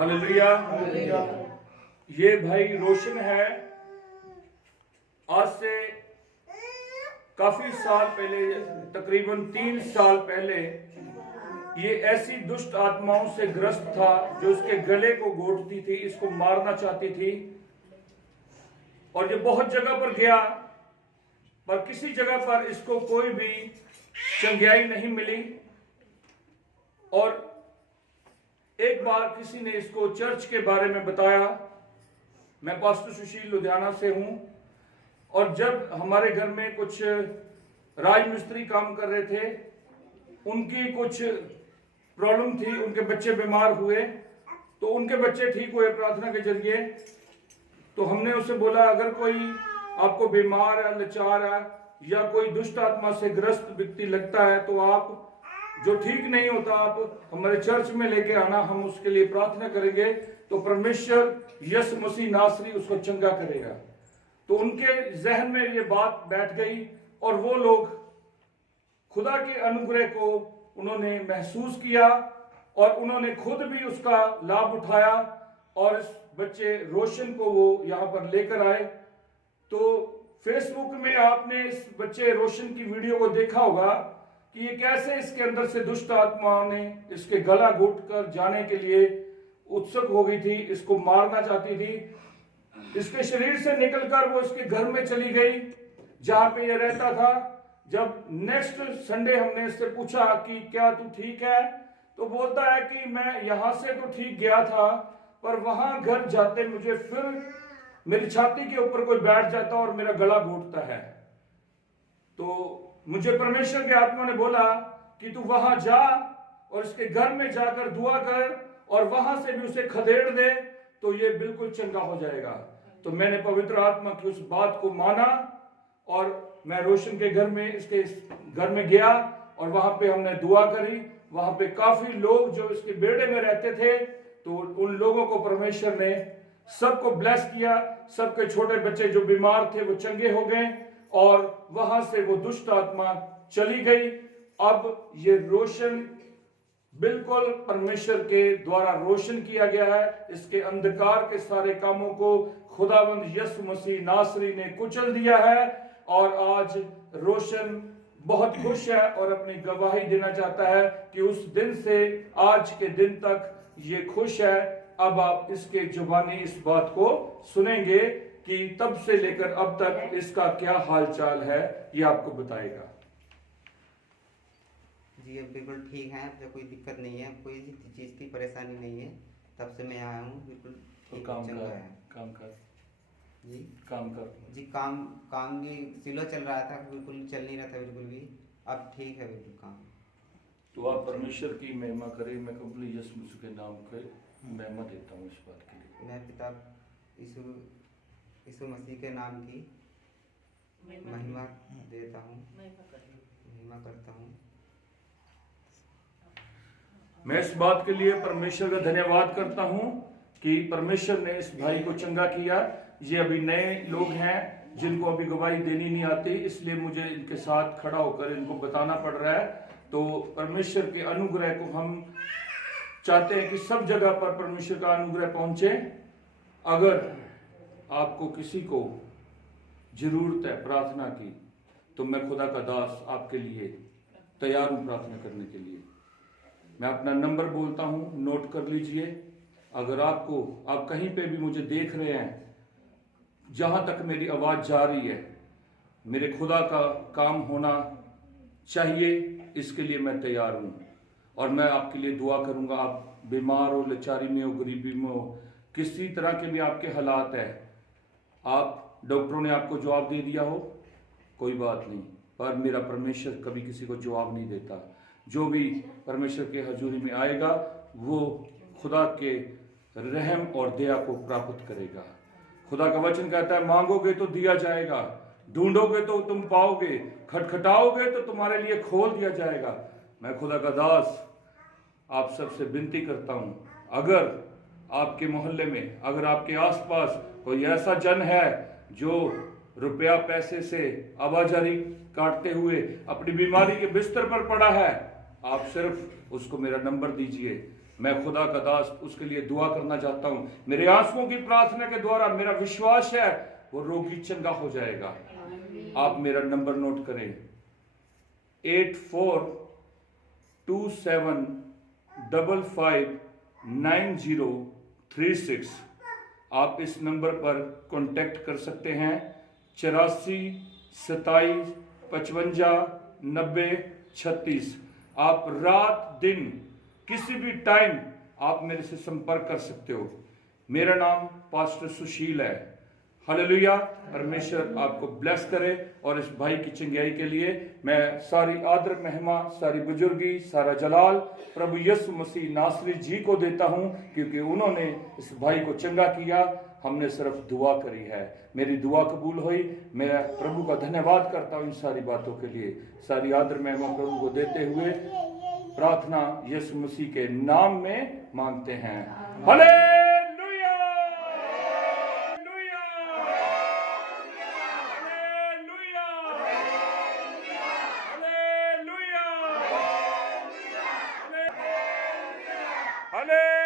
Hallelujah. ये भाई रोशन है। आज से काफी साल पहले, तकरीबन 3 साल पहले, ये ऐसी दुष्ट आत्माओं से ग्रस्त था जो इसके गले को घोंटती थी, इसको मारना चाहती थी। और ये बहुत जगह पर गया, पर किसी जगह पर इसको कोई भी चंगियाई नहीं मिली। और एक बार किसी ने इसको चर्च के बारे में बताया। मैं पास्टर सुशील लुधियाना से हूं, और जब हमारे घर में कुछ राजमिस्त्री काम कर रहे थे, उनकी कुछ प्रॉब्लम थी, उनके बच्चे बीमार हुए, तो उनके बच्चे ठीक हुए प्रार्थना के जरिए। तो हमने उससे बोला, अगर कोई आपको बीमार है, लाचार है, या कोई दुष्ट आत्मा से ग्रस्त व्यक्ति लगता है, तो आप जो ठीक नहीं होता, आप हमारे चर्च में लेके आना, हम उसके लिए प्रार्थना करेंगे, तो परमेश्वर यीशु मसीह नासरी उसको चंगा करेगा। तो उनके जहन में ये बात बैठ गई, और वो लोग खुदा के अनुग्रह को उन्होंने महसूस किया, और उन्होंने खुद भी उसका लाभ उठाया, और इस बच्चे रोशन को वो यहाँ पर लेकर आए। तो फेसबुक में आपने इस बच्चे रोशन की वीडियो को देखा होगा कि ये कैसे इसके अंदर से दुष्ट आत्माओं ने इसके गला घोंट कर जाने के लिए उत्सुक हो गई थी, इसको मारना चाहती थी। इसके शरीर से निकलकर वो इसके घर में चली गई जहां पे ये रहता था। जब नेक्स्ट संडे हमने इससे पूछा कि क्या तू ठीक है, तो बोलता है कि मैं यहां से तो ठीक गया था, पर वहां घर जाते मुझे फिर मेरी छाती के ऊपर कोई बैठ जाता और मेरा गला घोंटता है। तो मुझे परमेश्वर के आत्मा ने बोला कि तू वहां जा और इसके घर में जाकर दुआ कर, और वहां से भी उसे खदेड़ दे, तो ये बिल्कुल चंगा हो जाएगा। तो मैंने पवित्र आत्मा की उस बात को माना, और मैं रोशन के घर में, इसके घर में गया, और वहां पे हमने दुआ करी। वहां पे काफी लोग जो इसके बेड़े में रहते थे, तो उन लोगों को परमेश्वर ने सबको ब्लेस किया। सबके छोटे बच्चे जो बीमार थे वो चंगे हो गए, और वहां से वो दुष्ट आत्मा चली गई। अब ये रोशन बिल्कुल परमेश्वर के द्वारा रोशन किया गया है। इसके अंधकार के सारे कामों को खुदावंद यीशु मसीह नासरी ने कुचल दिया है, और आज रोशन बहुत खुश है और अपनी गवाही देना चाहता है कि उस दिन से आज के दिन तक ये खुश है। अब आप इसके जुबानी इस बात को सुनेंगे कि तब से लेकर अब तक इसका क्या हालचाल है, ये आपको बताएगा। जी अब बिल्कुल ठीक है, तो कोई दिक्कत नहीं है, कोई चीज़ की परेशानी नहीं है। तब से मैं आया हूँ, बिल्कुल ठीक काम चल कर, रहा है। काम कर जी काम कर जी काम भी स्लो चल रहा था, बिल्कुल चल नहीं रहा था बिल्कुल भी। अब ठीक है बिल्कुल काम। तो आप परमेश्वर की महिमा करें। मैं कबूल यीशु मसीह के नाम पे महिमा देता हूँ इस बात के लिए। मैं पिता यीशु मसीह के नाम की महिमा देता हूँ, महिमा करता हूँ। मैं इस बात के लिए परमेश्वर का धन्यवाद करता हूं कि परमेश्वर ने इस भाई को चंगा किया। ये अभी नए लोग हैं जिनको अभी गवाही देनी नहीं आती, इसलिए मुझे इनके साथ खड़ा होकर इनको बताना पड़ रहा है। तो परमेश्वर के अनुग्रह को हम चाहते हैं कि सब जगह पर परमेश्वर का अनुग्रह पहुंचे। अगर आपको किसी को जरूरत है प्रार्थना की, तो मैं खुदा का दास आपके लिए तैयार हूं प्रार्थना करने के लिए। मैं अपना नंबर बोलता हूं, नोट कर लीजिए। अगर आप कहीं पे भी मुझे देख रहे हैं, जहां तक मेरी आवाज जा रही है, मेरे खुदा का काम होना चाहिए, इसके लिए मैं तैयार हूं। और मैं आपके लिए दुआ करूंगा। आप बीमार हो, लाचारी में हो, गरीबी में हो, किसी तरह के भी आपके हालात है, आप डॉक्टरों ने आपको जवाब दे दिया हो, कोई बात नहीं, पर मेरा परमेश्वर कभी किसी को जवाब नहीं देता। जो भी परमेश्वर के हजूरी में आएगा, वो खुदा के रहम और दया को प्राप्त करेगा। खुदा का वचन कहता है, मांगोगे तो दिया जाएगा, ढूंढोगे तो तुम पाओगे, खटखटाओगे तो तुम्हारे लिए खोल दिया जाएगा। मैं खुदा का दास आप सबसे विनती करता हूं, अगर आपके मोहल्ले में, अगर आपके आसपास कोई ऐसा जन है जो रुपया पैसे से आवाजाही काटते हुए अपनी बीमारी के बिस्तर पर पड़ा है, आप सिर्फ उसको मेरा नंबर दीजिए। मैं खुदा का दास उसके लिए दुआ करना चाहता हूं। मेरे आंसुओं की प्रार्थना के द्वारा मेरा विश्वास है वो रोगी चंगा हो जाएगा। आप मेरा नंबर नोट करें, 8427559036। आप इस नंबर पर कांटेक्ट कर सकते हैं, 84 27559036। आप रात दिन किसी भी टाइम आप मेरे से संपर्क कर सकते हो। मेरा नाम पास्टर सुशील है। हालेलुया। परमेश्वर आपको ब्लेस करे। और इस भाई की चंगाई के लिए मैं सारी आदर महिमा, सारी बुजुर्गी, सारा जलाल प्रभु यीशु मसीह नासरी जी को देता हूं, क्योंकि उन्होंने इस भाई को चंगा किया। हमने सिर्फ दुआ करी है, मेरी दुआ कबूल हुई। मैं प्रभु का धन्यवाद करता हूं इन सारी बातों के लिए। सारी आदर महिमा प्रभु को देते हुए प्रार्थना यीशु मसीह के नाम में मांगते हैं। Hallelujah, hallelujah, hallelujah, hallelujah, hallelujah.